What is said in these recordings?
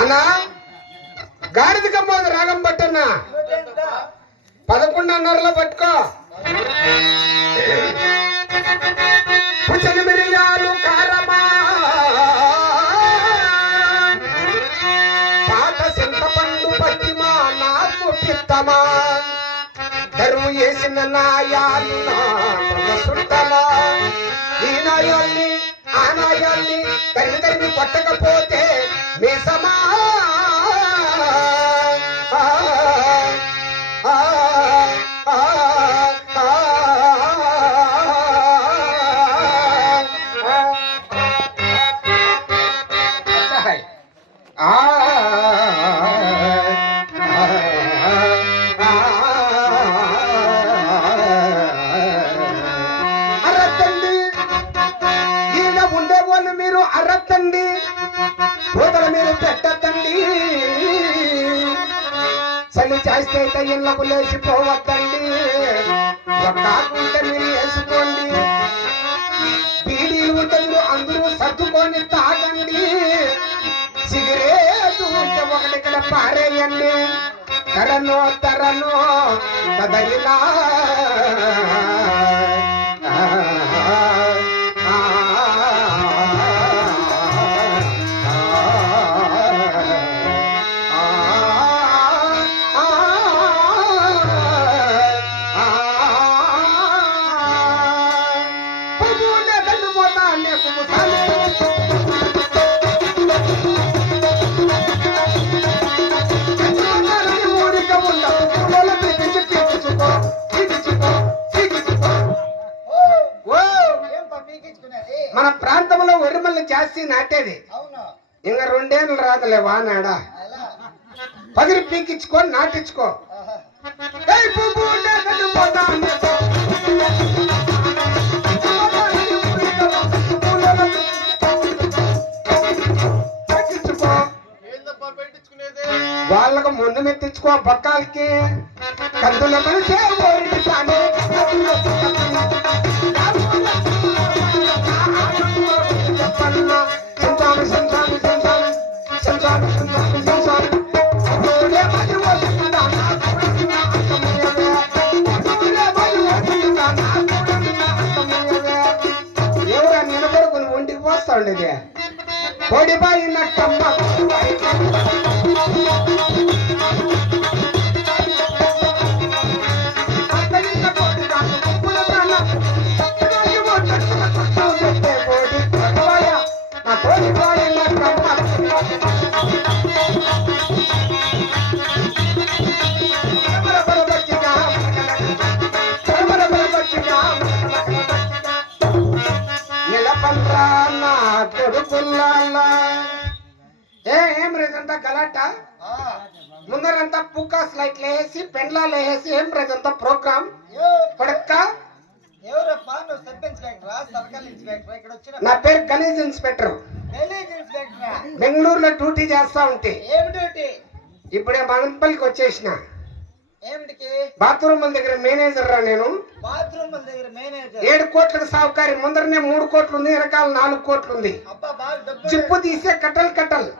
అన్నా గాడిద కమ్మ రాగం పట్టన్నా 11:30 పట్టుకో. పుచ్చని మిరియాలు కారమా పాత చింతపండు పచ్చిమా నాకు పిత్తమా కరువు వేసిన నాయాలు సుట్టమా ఈ నాయాల్ని ఆ నాయాల్ని తరిమి పట్టకపోతే మీసమా అరత్తండి ఈయన ఉండేవాళ్ళు మీరు అరత్తండి పూతల మీరు పెట్టద్దండి చలి చేస్తే అయితే ఇళ్ళకు లేచిపోవద్దండి ఒక్క ఉంటే మీరు వేసుకోండి బీడీలు ఉంటే మీరు అందరూ సర్దుకొని తాగండి సిగరేటు ఉంటే ఒకటిక్కడ పారేయండి తరనో కదలినా మన ప్రాంతంలో వరిమల్ని జాస్తి నాటేది ఇంకా 2 ఏళ్ళు రాదులే వానాడా పదిరి పీకించుకొని నాటించుకో. వాళ్ళకు ముందు మెత్తించుకో పక్కాలకి కందుల మనిషే ఓరి సానే ఎవరా నిలబడుకుని ఒంటికి పోస్తా ఉండేది పొడిపాయి నక్కమ్మ ఏం రేదంతా గలాట ముందరంతా పుక్కాస్ లైట్లు వేసి పెండ్లాలు వేసి ఏం రేదంతా ప్రోగ్రామ్ కొడక్క. నా పేరు గణేష్ ఇన్స్పెక్టర్. బెంగళూరులో డ్యూటీ చేస్తా ఉంటే ఇప్పుడే మదనపల్లికి వచ్చేసిన. బాత్రూమ్ దగ్గర మేనేజర్ రా నేను. 7 కోట్లకు సావుకారి. ముందరనే 3 కోట్లు ఉంది, వెనకాల 4 కోట్లు ఉంది. చిప్పు తీసే కట్టలు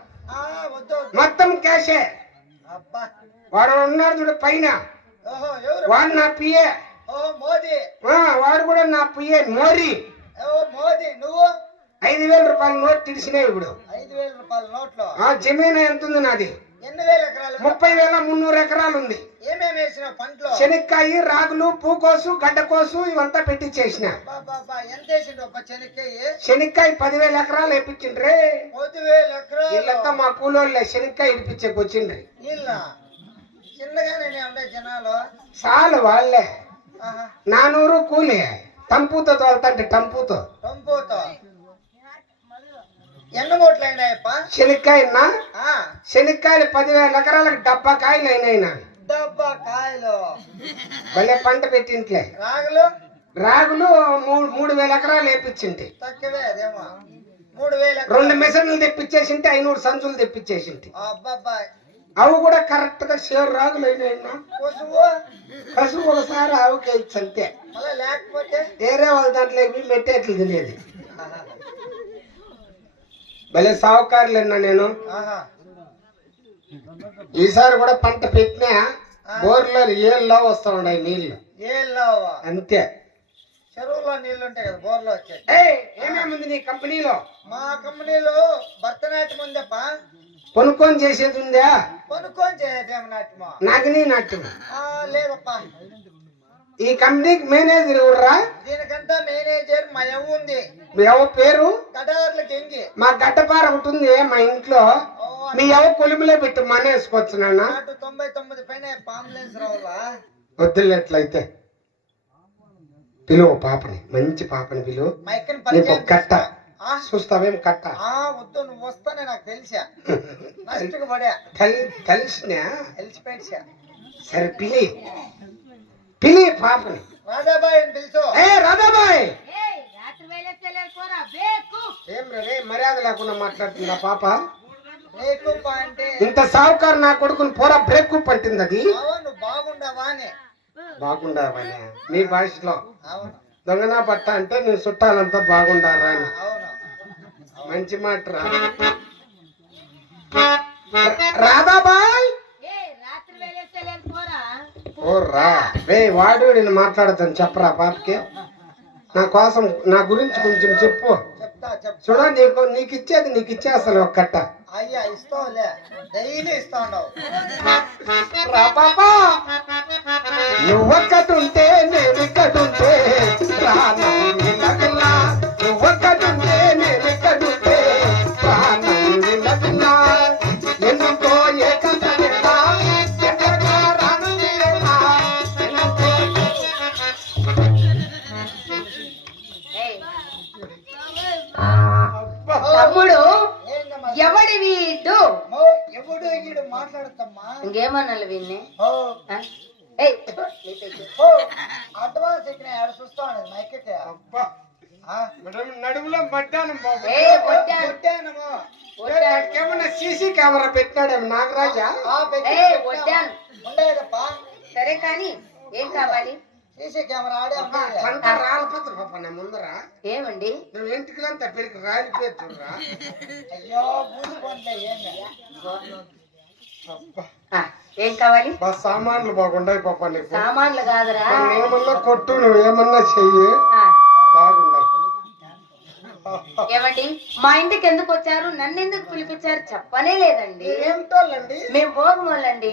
మొత్తం క్యాషే. వాడు ఉన్నాడు చూడు పైన, వాడు నా పిఏ. వాడు కూడా నా పిఏ మోరీ. 5,000 రూపాయల నోట్ తిడిసినాయి ఇప్పుడు. జమీన్ ఎంత ఉంది నాది? 30,300 ఎకరాలు ఉంది. శనక్కాయ, రాగులు, పూకోసు, గడ్డకోసు ఇవంతా పెట్టి చేసిన. శనక్కాయ 10,000 ఎకరాలు వేపించిండ్రే. వీళ్ళంతా మా కూలోళ్ళే శనక్కాయ ఇడిపించేకి వచ్చిండ్రి. చాలు వాళ్ళే 400 కూలి. టంపుతో తోలుతంటే టంపుతో ఎన్ని మూటలు అయినాయప్ప? శనక్కాయన్నా శనక్కాయలు 10,000 ఎకరాలకు 70 కాయలు అయినాయినా. 70 కాయలు. భలే పంట పెట్టింట్లే. రాగులు 3,000 ఎకరాలు వేపించింటి. తక్కువే అదేమో 3,000. 2 మిషన్లు తెప్పించేసింటి, 500 సంచులు తెప్పించేసింటి. అబ్బాబ్బాయ్ అవి కూడా కరెక్ట్ గా షేర్ రాగులు అయినాయినా. కసువు ఒకసారి ఆవుకి వేయచ్చు అంతే. లేకపోతే వేరే వాళ్ళ దాంట్లో మెట్టేట్లు తినేది. భలే సావుకారులేనా నేను. ఈసారి కూడా పంట పెట్టినా బోర్లో ఏళ్ళలో వస్తా ఉన్నాయి నీళ్లు. అంతే. చెరువులో నీళ్లు ఉంటాయి కదా, బోర్లో వచ్చాయి. ఏమేముంది నీ కంపెనీలో? మా కంపెనీలో భరతనాట్యం ఉందప్ప. కొనుక్కొని చేసేది ఉందా? కొనుక్కొని చేసేదేమో నాట్యమా? నాగిని నాట్యం లేదప్ప. ఈ కంపెనీకి మేనేజర్ ఎవరురా? దీనికంతా మేనేజర్ మా ఎవ్వ ఉంది. మీ ఎవ పేరు? గడ్డగారుల గెంగి. మా గడ్డపార ఒకటి ఉంది మా ఇంట్లో. మీ ఎవ కొలుములే పెట్టి మనేసుకోవచ్చు నాన్న. 99 పైన అంబులెన్స్ రావాలా? వద్దులేట్లయితే పిలువు పాపని, మంచి పాపని పిలువు. నీకు కట్ట చూస్తావేం కట్ట? వద్దు, నువ్వు వస్తానే నాకు తెలిసా. నష్టకు పడా తెలిసినా తెలిసిపోయిసా. సరే పిలి పాపని. రాధాబాయ్ అని తెలుసు. రాధాబాయ్ ఏం రే మర్యాద లేకుండా మాట్లాడుతుందా పాప? అంటే ఇంత సావుకారు నా కొడుకుని పోరా బ్రేక్ కుప్ అంటుంది. అది బాగుండావా మీ భాషలో? దొంగనా పట్ట అంటే నువ్వు చుట్టాలంతా బాగుండారా అని. మంచి మాట రా. రాధాబాయ్ ఓ రా రే వాడు నేను మాట్లాడతాను చెప్పరా పాపకి. నా కోసం నా గురించి కొంచెం చెప్పు. చూడ నీకు ఇచ్చేది నీకు ఇచ్చేస్తాను ఒక కట్ట. అయ్యా ఇస్తావులే, డైలీ ఇస్తా ఉండవు. రా పాప, నువ్వొక్కటుంటే నేను ఇక్కడుంటే నువ్వొక్కటుంటే నేను ఇక్కడుంటే ఎందుకో ఏ కథ తమ్ముడు ఎవడి వీడు? ఎవడు వీడు మాట్లాడతామ్మా. ఇంకేమన్నాను వీడిని అడ్వాన్స్ ఎక్కిన చూస్తా ఉండదు మైకెట్. నడుములో పడ్డాను ఏమన్నా సీసీ కెమెరా పెట్టినాడేమో నాగరాజా? ఉండలేదప్పా. సరే కానీ ఏం కావాలి? సీసీ కెమెరా ఆడే రాలిపోతుంది పాప నా ముందర. ఏమండి నువ్వు ఇంటికిలంతా పెరిగి రాలిపోతురా. అయ్యో పూసుకోండి. ఏం కావాలి? సామాన్లు బాగుండాయి పాప. నీకు సామాన్లు కాదురా, ఏమన్నా కొట్టు, నువ్వు ఏమన్నా చెయ్యి, బాగుండాయి. ఏమండి మా ఇంటికి ఎందుకు వచ్చారు? నన్ను ఎందుకు పిలిపించారు చెప్పనే లేదండి. ఏమిటోళ్ళండి? మేము భోగమోళ్ళండి.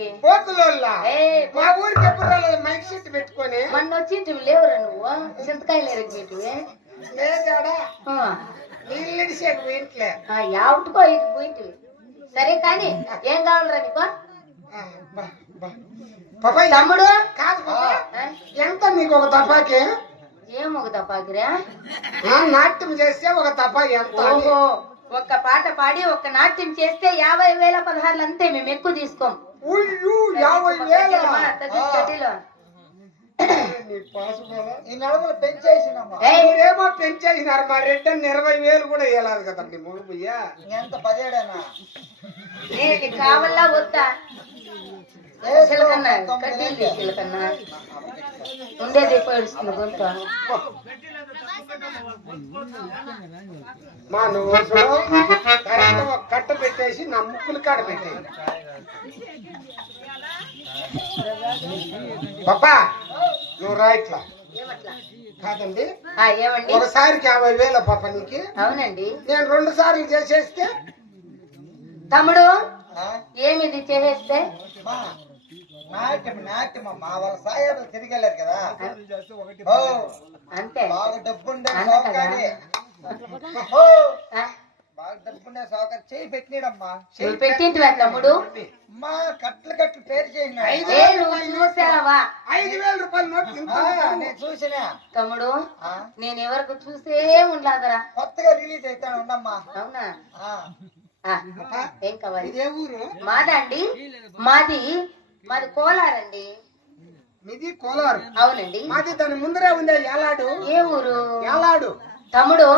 మా ఊరికి ఎప్పుడు రాలేదు మైక్ సెట్ పెట్టుకొని. మొన్న వచ్చింటి లేవురా నువ్వు? చింతకాయలు ఎరగబెట్టివే లేదాడా? నీళ్ళు పోయింట్లే యావుటికో ఇది పోయింటివి. సరే కానీ ఏం కావాలరా నీకు? తమ్ముడు కాదు ఎంత నీకు ఒక తపాకి? ఏం ఒక తపాకిరా? నాట్యం చేస్తే ఒక తపాకి ఎంత? ఒక్క పాట పాడి ఒక్క నాట్యం చేస్తే 50,000 16 అంతే. మేము ఎక్కువ తీసుకోం. 50,000 ఏమో పెంచేసినారు. మా రెడ్డి 20,000 కూడా వేయలేదు కదండి. మూడుయ్యా ఎంత 17 నేను కావాలా వద్దా? చిలకన్నా కట్టింది చిలకన్నా ఉండేది పోయిస్తుంది గొంత. మా నువ్వు కట్ట పెట్టేసి నా ముక్కులు కాడ పెట్టేయి పాపా. నువ్వు రా ఇట్లా కాదండి. ఏమండి ఒకసారికి 50,000 పాప నీకు? అవునండి. నేను 2 సార్లు చేసేస్తే? తమ్ముడు ఏమిది చేసేస్తే? నాట్యం మా వాళ్ళ సాయాలు తిరిగెళ్ళారు కదా, అంతే. బాగా డబ్బు బాగా డబ్బునే సావుకారు చేయి పెట్టినాడమ్మా. నువ్వు పెట్టింటివా తమ్ముడు? అమ్మా కట్లు కట్లు పేరు చేయండి. ఏ నువ్వు చూసావా? 5,000 రూపాయల నోట్ ఇంత నేను చూసినా తమ్ముడు ఆ, నేను ఎవరికి చూసే ఉండలాదరా. కొత్తగా రిలీజ్ అవుతాను ఉండమ్మా. అవునా? ఆ, ఆ, ఏం కావాలి? ఇదే ఊరు మాదా అండి? మాది కోలారండి. మీది కోలారు. అవునండి. మాది దాని ముందరే ఉందే ఏలాడు. ఏ ఊరు? ఏలాడు. తమ్ముడు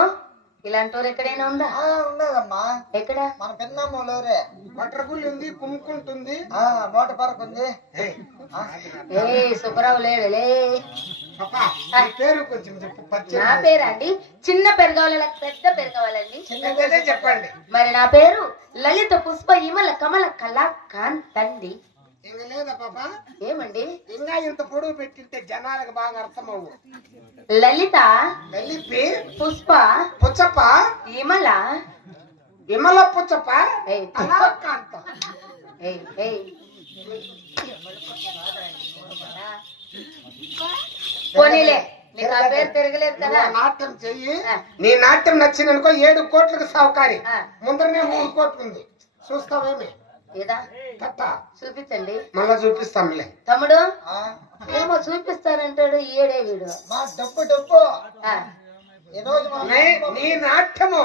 ఇలాంటి ఊరు ఎక్కడైనా ఉందా? ఉన్నదమ్మా. ఎక్కడ? మన పెన్నమ్మలోరే బట్టరగుళ్ళు ఉంది, కుమ్ముకుంటుంది. నోట పరకు ఉంది. ఏ సుబ్బరావు లేడులే. పాపా, నీ పేరు కొంచెం చెప్పు. పరిచయం నా పేరా అండి? చిన్న పేరు కావాలి, లేక పెద్ద పేరు కావాలండి? చిన్నదే చెప్పండి. మరి నా పేరు లలిత పుష్ప ఇమల కమల కళాకాంతండి. ఇంక లేదా పాపా? ఏమండి? ఇంకా ఇంత పొడవు పెట్టింటే జనాలకు బాగా అర్థమవు. లలిత లలిపి పుష్ప పుచ్చప్ప ఇమల విమల పుచ్చప్ప ఏయ్, కళాకాంత. ఏయ్, ఏయ్. పోనీలే, నీకు ఆ పేరు తిరగలేదు కదా. నువ్వు నాట్యం చెయ్యి. ఆ. నీ నాట్యం నచ్చిందనుకో 7 కోట్లకు సావుకారి. ఆ. ముందరనే 3 కోట్లు ఉంది. చూస్తావేమి? ఏదా కట్ట చూపించండి. మళ్ళా చూపిస్తాంలే. తమ్ముడు ఆ, ఏమో చూపిస్తానంటాడు ఏడే వీడు. మా డబ్బు డబ్బు ఆ, ఈ రోజు మా నీ నాట్యము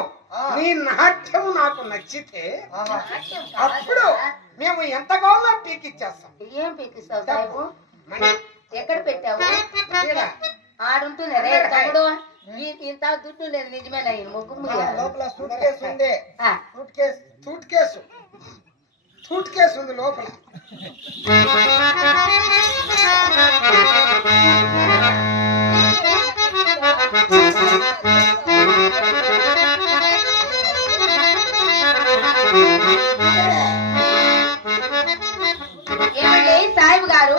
నీ నాట్యము నాకు నచ్చితే ఆహా. నాట్యం అప్పుడు కావాలా? మేము ఎంత కావాలో పీకిచ్చేస్తాం. ఏం పీకిస్తావు సాయిబు? మణి ఎక్కడ పెట్టావు? ఈడ. ఆడుంటుంది రే తమ్ముడు. ఇంత దుడ్డు లేదు నిజమేనా? ఈ ముగ్గు లోపల సూట్ కేసు ఉంది. సూట్ కేసు సూట్ కేసు ఉంది లోపల. ఏమండి సాయిబు గారు?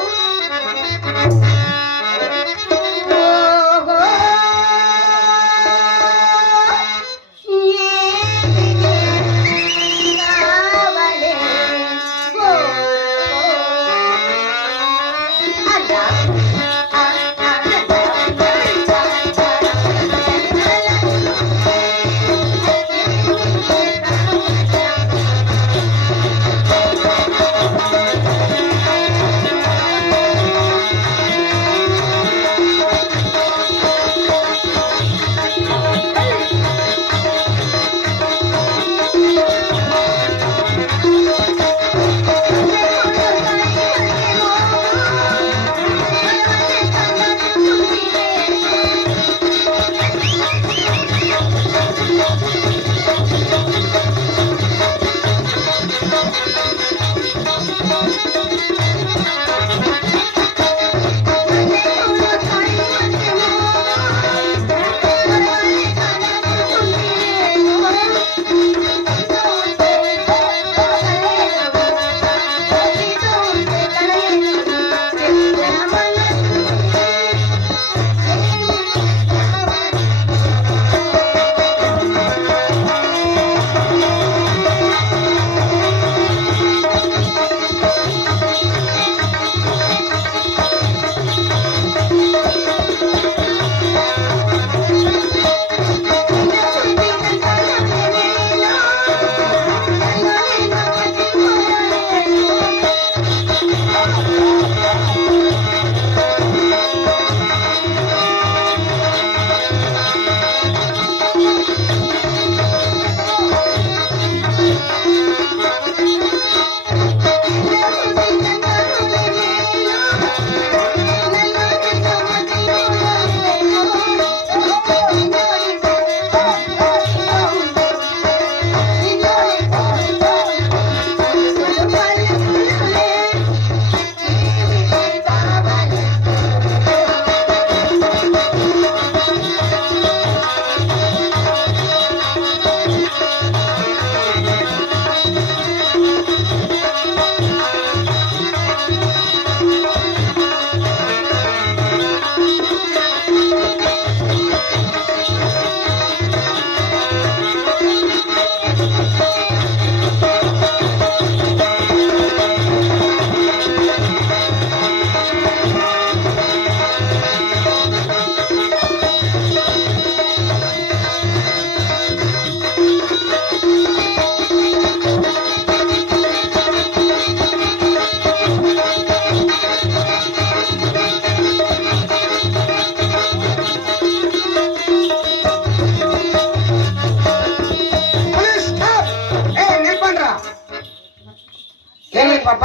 ఏమి పాప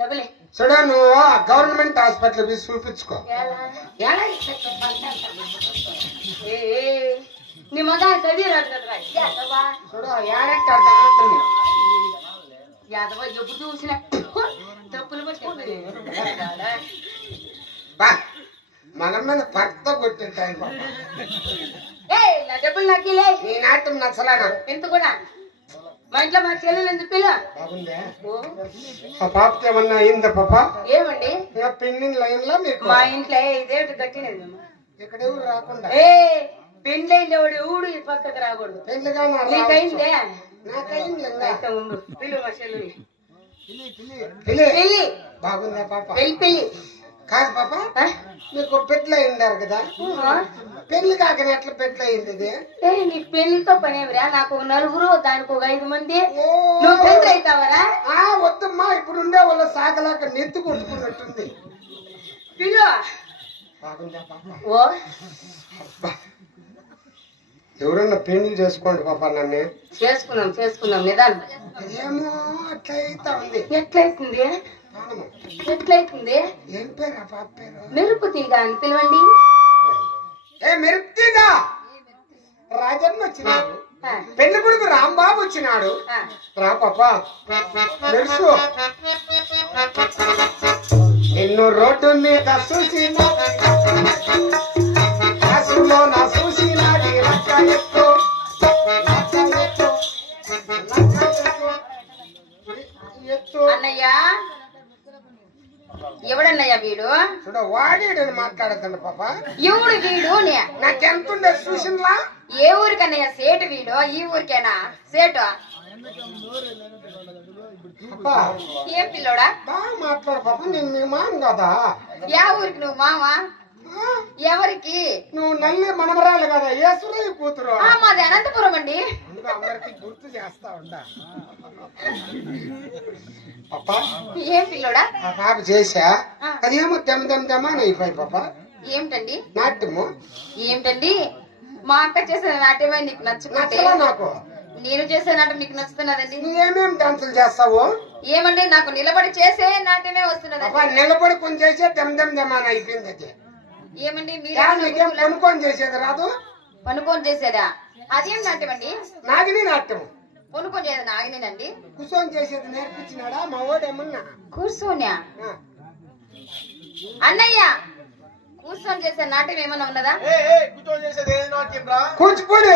డబ్బులే చూడ నువ్వు గవర్నమెంట్ హాస్పిటల్ పోయి చూపించుకో. ఎలా ఏ నీ మగ చదివి రాదు కదరా యాదవా చూడు యారెక్ట్ అర్థమవుతుంది. యాదవ ఎప్పుడు చూసినా తప్పులు పట్టి మన మీద భర్త కొట్టింటాయి పాప. ఏ నా డబ్బులు నాకిలే నీ నాట్యం నచ్చలేనా? ఎంత కూడా మా ఇంట్లో మా చెల్లెలు ఎందుకు పిల్ల బాగుందే. ఓ, ఆ పాపకి ఏమన్నా అయిందా పాప? ఏమండి పెండింగ్ లైన్ లో మీకు మా ఇంట్లో ఇదేమిటి కట్టినది ఇక్కడ ఎవరు రాకుండా ఏ పెళ్ళైంది ఎవడు ఊడు ఈ పక్కకు రాకూడదు పెళ్లిగా నీకైందే నాకైంది అయితే ఉండు పిల్లు మా చెల్లుని పెళ్లి పెళ్ళి బాగుందా పాప? పెళ్ళి పెళ్ళి కాదు పాప, ఆ? నీకు పెట్లు అయిండారు కదా, ఆ? పెళ్లి కాకనే ఎట్లా పెట్లు అయింది ఇది? ఏ నీకు పెళ్లితో పనేమిరా నాకు నలుగురు దానికి ఒక 5 మంది ఓ, నువ్వు పెళ్లి అవుతావరా ఆ వద్దమ్మా, ఇప్పుడు ఉండే వాళ్ళ సాగలాక నెత్తి కొట్టుకున్నట్టుంది. పిల్లు బాగుందా పాప? ఓ అబ్బా. ఎవరన్నా పెళ్లి చేసుకోండి పాప నన్ను. చేసుకుందాం నిదానం ఏమో అట్లా అయితా ఉంది. ఎట్లయితుంది పానము. ఎట్లయితుంది ఏం పేరు ఆ పాప పేరు? మెరుపు తీగ అని పిలవండి ఏ మెరుపుగా రాజన్న వచ్చినాడు, ఆ, పెళ్లి కొడుకు రాంబాబు వచ్చినాడు. ఆ. రా పాప మెరుసు. నిన్ను రోడ్డు మీద చూసిన కాసులో నా చూసినాది లక్క ఎత్తు, లక్క ఎత్తు, లక్క ఎత్తు. అన్నయ్య ఎవడన్నయ్య వీడు చూడ వాడేడని మాట్లాడతాడు పాప. ఎవడు వీడు నాకెంతుండే చూసినలా? ఏ ఊరికన్నయ్య సేటు వీడు ఈ ఊరికేనా సేటు పాప ఏం పిల్లోడా బాగా మాట్లాడు పాప, నేను మీ మామ కదా. యా ఊరికి నువ్వు మావా ఆ, ఎవరికి నువ్వు నల్లి మనమరాలు కదా, ఏసురయ్య కూతురు. ఆ, మాది అనంతపురం అండి అందుకే అందరికి గుర్తు చేస్తా ఉండా. పాప ఏం పిల్లోడా ఆ పాప చేసా, ఆ. అదేమో దెమ్మ అని అయిపోయి పాప. ఏమిటండి నాట్యము ఏమిటండి మా అక్క చేసిన నాట్యమే నీకు నచ్చుకుంటే నచ్చలా నాకు. నేను చేసే నాట్యం నీకు నచ్చుతున్నదండి నువ్వేమేం డాన్సులు చేస్తావు ఏమండి నాకు నిలబడి చేసే నాట్యమే పాప? వస్తున్నదండి నిలబడి కొంచెం చేసే దెమ్మ అని అయిపోయింది. అది ఏమండి నీకేం మీరు కొనుక్కొని చేసేది రాదు? పనుకొని చేసేదా అదేం నాట్యం అండి నాగిని నాట్యం కొనుక్కొని చేసేది నాగినేనండి కూర్చొని చేసేది నేర్పించినాడా మా ఓడేమన్నా? కూర్చోన్యా ఆ. అన్నయ్య కూర్చొని చేసే నాట్యం ఏమైనా ఉన్నదా కూచిపూడి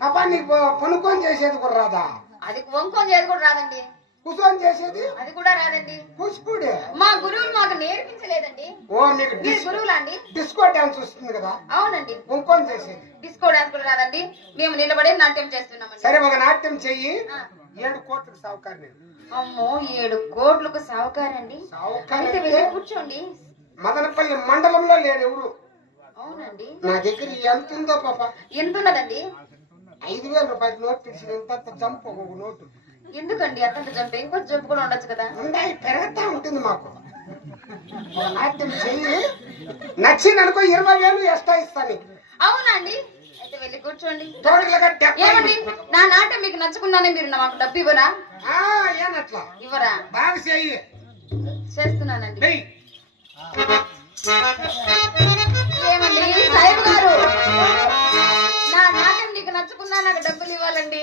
పాప, నీకు పనుకొని చేసేది కూడా రాదా? అది వంకొని చేసేది కూడా రాదండి కూర్చొని చేసేది అది కూడా రాదండి కూచిపూడి. మా గురువులు మాకు నేర్పించలేదండి ఓ నీకు మీరు గురువులా అండి డిస్కో డాన్స్ వస్తుంది కదా, అవునండి ఇంకొని చేసేది. డిస్కో డాన్స్ కూడా రాదండి మేము నిలబడే నాట్యం చేస్తున్నామండి సరే ఒక నాట్యం చెయ్యి, ఆ. 7 కోట్లకు సావుకారు నేను. అమ్మో 7 కోట్లకు సావుకారండి సావుకారు అయితే అంటే వెళ్ళి కూర్చోండి మదనపల్లి మండలంలో లేడు ఎవరు. అవునండి నా దగ్గర ఎంత ఉందో పాప? ఎంత ఉన్నదండి 5,000 రూపాయల నోట్ ఇచ్చిన ఎంత జంప్ ఒక నోటు ఎందుకండి అంతంత జంప్ ఇంకొంచెం జంప్ కూడా ఉండొచ్చు కదా ఉండాయి, పెరుగుతా ఉంటుంది మాకు. ఒక నాట్యం చెయ్యి, నచ్చింది అనుకో 20,000 ఎక్స్ట్రా ఇస్తాను. అవునా అండి అయితే వెళ్ళి కూర్చోండి టోటల్ గా 70. ఏమండి నా నాట్యం మీకు నచ్చుకున్నానే మీరు మాకు డబ్బు ఇవ్వరా ఏనట్లా ఇవ్వరా బాగా చెయ్యి. చేస్తున్నానండి వెయ్. ఏమండి సాయిబు గారు నా నాట్యం నీకు నచ్చుకున్నా నాకు డబ్బులు ఇవ్వాలండి